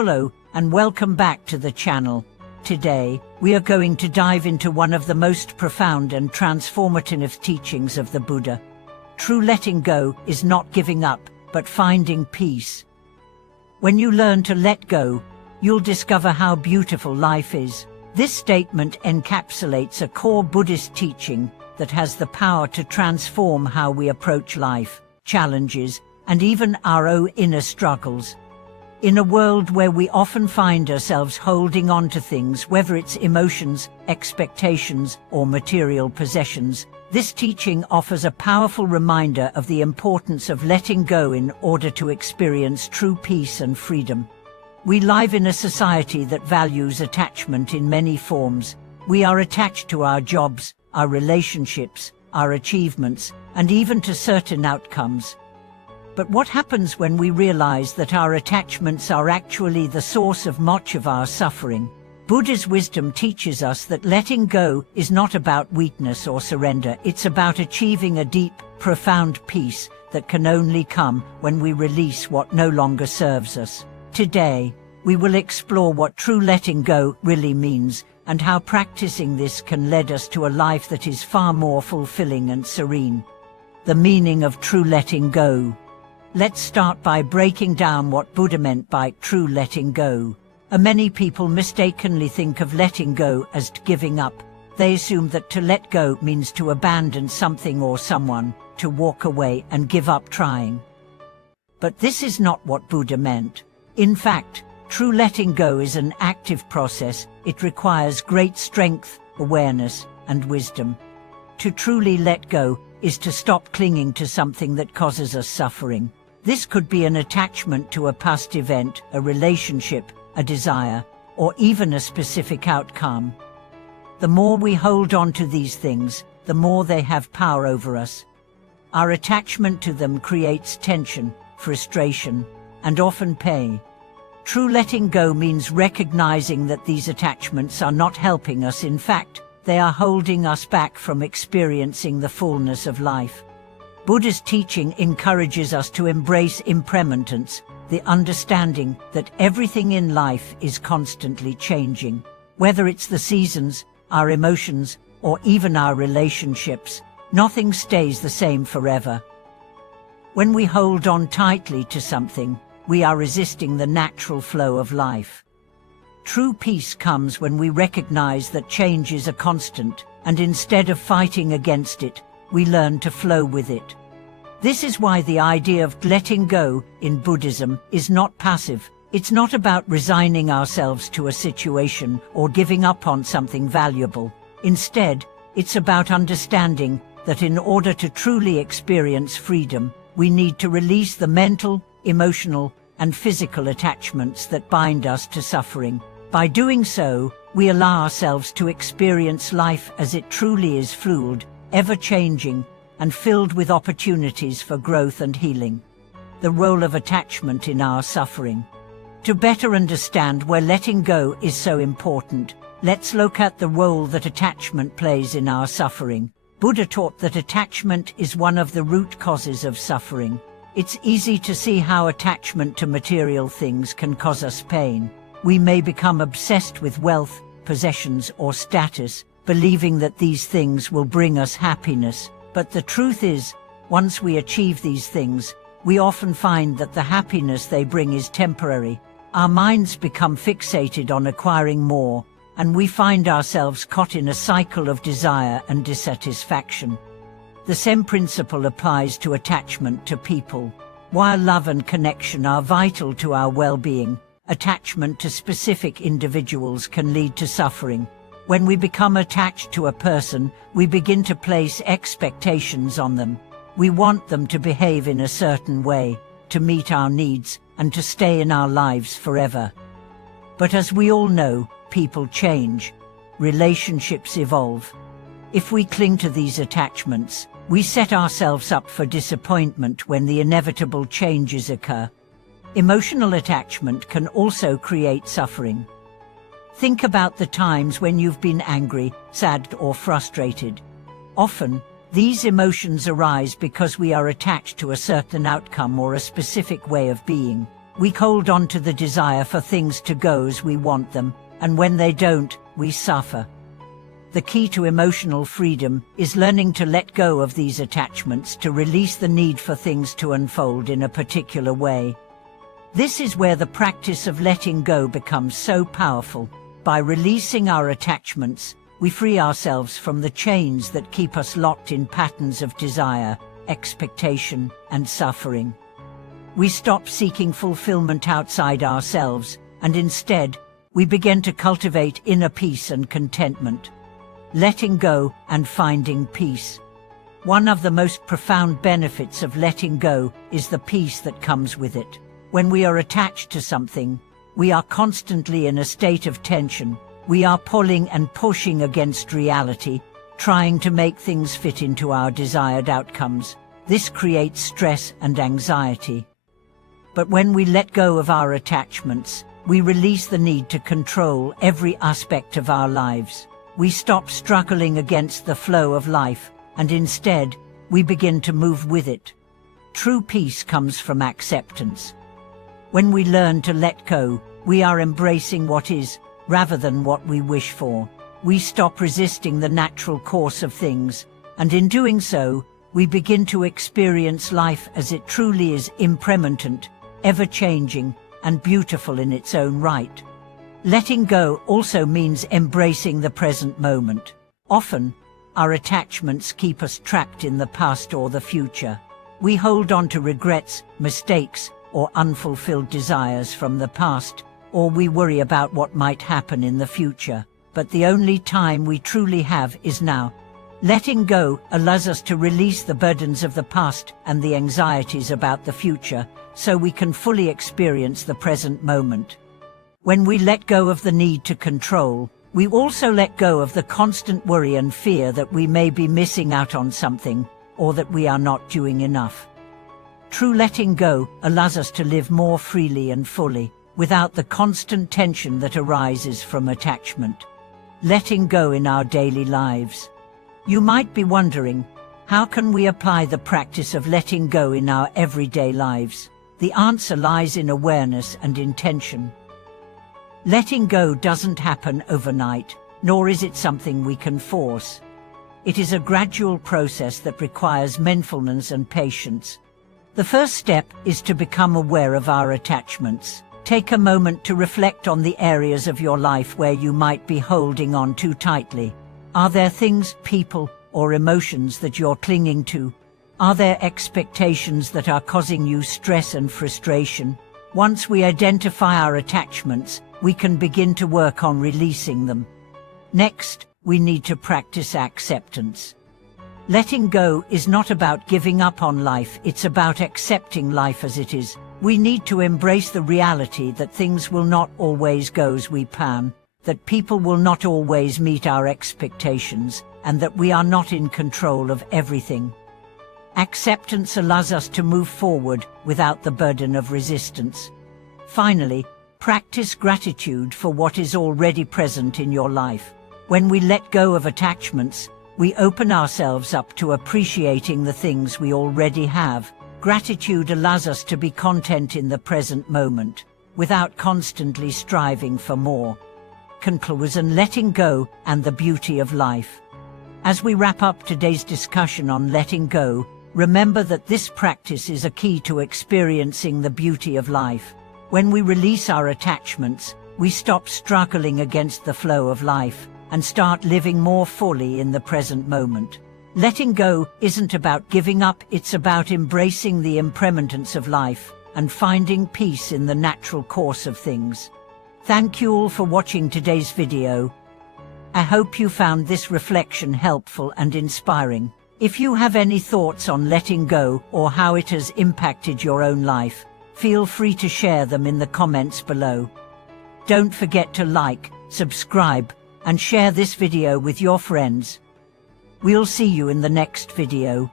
Hello, and welcome back to the channel. Today, we are going to dive into one of the most profound and transformative teachings of the Buddha. True letting go is not giving up, but finding peace. When you learn to let go, you'll discover how beautiful life is. This statement encapsulates a core Buddhist teaching that has the power to transform how we approach life, challenges, and even our own inner struggles. In a world where we often find ourselves holding on to things, whether it's emotions, expectations, or material possessions, this teaching offers a powerful reminder of the importance of letting go in order to experience true peace and freedom. We live in a society that values attachment in many forms. We are attached to our jobs, our relationships, our achievements, and even to certain outcomes. But what happens when we realize that our attachments are actually the source of much of our suffering? Buddha's wisdom teaches us that letting go is not about weakness or surrender. It's about achieving a deep, profound peace that can only come when we release what no longer serves us. Today, we will explore what true letting go really means and how practicing this can lead us to a life that is far more fulfilling and serene. The meaning of true letting go. Let's start by breaking down what Buddha meant by true letting go. Many people mistakenly think of letting go as giving up. They assume that to let go means to abandon something or someone, to walk away and give up trying. But this is not what Buddha meant. In fact, true letting go is an active process. It requires great strength, awareness, and wisdom. To truly let go is to stop clinging to something that causes us suffering. This could be an attachment to a past event, a relationship, a desire, or even a specific outcome. The more we hold on to these things, the more they have power over us. Our attachment to them creates tension, frustration, and often pain. True letting go means recognizing that these attachments are not helping us. In fact, they are holding us back from experiencing the fullness of life. Buddha's teaching encourages us to embrace impermanence, the understanding that everything in life is constantly changing. Whether it's the seasons, our emotions, or even our relationships, nothing stays the same forever. When we hold on tightly to something, we are resisting the natural flow of life. True peace comes when we recognize that change is a constant, and instead of fighting against it, we learn to flow with it. This is why the idea of letting go in Buddhism is not passive. It's not about resigning ourselves to a situation or giving up on something valuable. Instead, it's about understanding that in order to truly experience freedom, we need to release the mental, emotional, and physical attachments that bind us to suffering. By doing so, we allow ourselves to experience life as it truly is, fluid, ever-changing, and filled with opportunities for growth and healing. The role of attachment in our suffering. To better understand where letting go is so important, let's look at the role that attachment plays in our suffering. Buddha taught that attachment is one of the root causes of suffering. It's easy to see how attachment to material things can cause us pain. We may become obsessed with wealth, possessions, or status, believing that these things will bring us happiness. But the truth is, once we achieve these things, we often find that the happiness they bring is temporary. Our minds become fixated on acquiring more, and we find ourselves caught in a cycle of desire and dissatisfaction. The same principle applies to attachment to people. While love and connection are vital to our well-being, attachment to specific individuals can lead to suffering. When we become attached to a person, we begin to place expectations on them. We want them to behave in a certain way, to meet our needs, and to stay in our lives forever. But as we all know, people change. Relationships evolve. If we cling to these attachments, we set ourselves up for disappointment when the inevitable changes occur. Emotional attachment can also create suffering. Think about the times when you've been angry, sad, or frustrated. Often, these emotions arise because we are attached to a certain outcome or a specific way of being. We hold on to the desire for things to go as we want them, and when they don't, we suffer. The key to emotional freedom is learning to let go of these attachments to release the need for things to unfold in a particular way. This is where the practice of letting go becomes so powerful. By releasing our attachments, we free ourselves from the chains that keep us locked in patterns of desire, expectation, and suffering. We stop seeking fulfillment outside ourselves, and instead, we begin to cultivate inner peace and contentment. Letting go and finding peace. One of the most profound benefits of letting go is the peace that comes with it. When we are attached to something, we are constantly in a state of tension. We are pulling and pushing against reality, trying to make things fit into our desired outcomes. This creates stress and anxiety. But when we let go of our attachments, we release the need to control every aspect of our lives. We stop struggling against the flow of life, and instead, we begin to move with it. True peace comes from acceptance. When we learn to let go, we are embracing what is, rather than what we wish for. We stop resisting the natural course of things, and in doing so, we begin to experience life as it truly is, impermanent, ever-changing, and beautiful in its own right. Letting go also means embracing the present moment. Often, our attachments keep us trapped in the past or the future. We hold on to regrets, mistakes, or unfulfilled desires from the past, or we worry about what might happen in the future. But the only time we truly have is now. Letting go allows us to release the burdens of the past and the anxieties about the future, so we can fully experience the present moment. When we let go of the need to control, we also let go of the constant worry and fear that we may be missing out on something, or that we are not doing enough. True letting go allows us to live more freely and fully, without the constant tension that arises from attachment. Letting go in our daily lives. You might be wondering, how can we apply the practice of letting go in our everyday lives? The answer lies in awareness and intention. Letting go doesn't happen overnight, nor is it something we can force. It is a gradual process that requires mindfulness and patience. The first step is to become aware of our attachments. Take a moment to reflect on the areas of your life where you might be holding on too tightly. Are there things, people, or emotions that you're clinging to? Are there expectations that are causing you stress and frustration? Once we identify our attachments, we can begin to work on releasing them. Next, we need to practice acceptance. Letting go is not about giving up on life, it's about accepting life as it is. We need to embrace the reality that things will not always go as we plan, that people will not always meet our expectations, and that we are not in control of everything. Acceptance allows us to move forward without the burden of resistance. Finally, practice gratitude for what is already present in your life. When we let go of attachments, we open ourselves up to appreciating the things we already have. Gratitude allows us to be content in the present moment, without constantly striving for more. Conclusion: letting go and the beauty of life. As we wrap up today's discussion on letting go, remember that this practice is a key to experiencing the beauty of life. When we release our attachments, we stop struggling against the flow of life and start living more fully in the present moment. Letting go isn't about giving up, it's about embracing the impermanence of life and finding peace in the natural course of things. Thank you all for watching today's video. I hope you found this reflection helpful and inspiring. If you have any thoughts on letting go or how it has impacted your own life, feel free to share them in the comments below. Don't forget to like, subscribe, and share this video with your friends. We'll see you in the next video.